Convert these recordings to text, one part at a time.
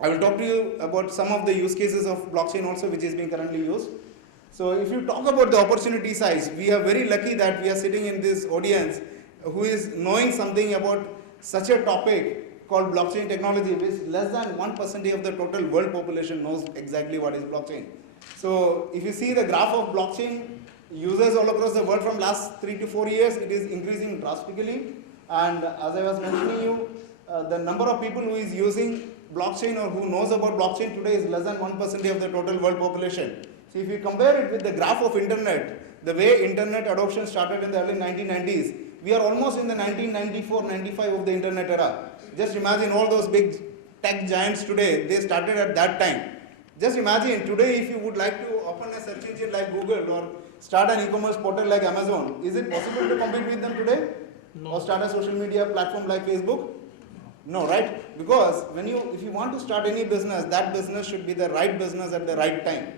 I will talk to you about some of the use cases of blockchain also, which is being currently used. So if you talk about the opportunity size, we are very lucky that we are sitting in this audience who is knowing something about such a topic called blockchain technology, which less than 1% of the total world population knows exactly what is blockchain. So if you see the graph of blockchain users all across the world from last 3 to 4 years, it is increasing drastically. And as I was mentioning you, the number of people who is using blockchain or who knows about blockchain today is less than 1% of the total world population. So if you compare it with the graph of internet, the way internet adoption started in the early 1990s, we are almost in the 1994-95 of the internet era. Just imagine all those big tech giants today, they started at that time. Just imagine today if you would like to open a search engine like Google or start an e-commerce portal like Amazon, is it possible to compete with them today? No. Or start a social media platform like Facebook? No, right? Because if you want to start any business, that business should be the right business at the right time.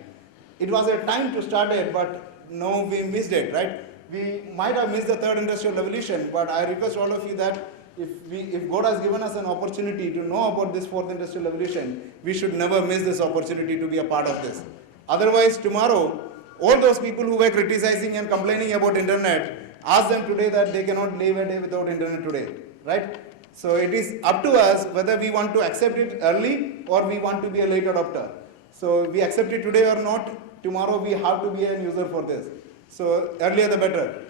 It was a time to start it, but no, we missed it, right? We might have missed the third industrial revolution, but I request all of you that if God has given us an opportunity to know about this fourth industrial revolution, we should never miss this opportunity to be a part of this. Otherwise, tomorrow, all those people who were criticizing and complaining about internet, ask them today that they cannot live a day without internet today, right? So it is up to us whether we want to accept it early or we want to be a late adopter. So we accept it today or not, tomorrow we have to be a user for this. So earlier the better.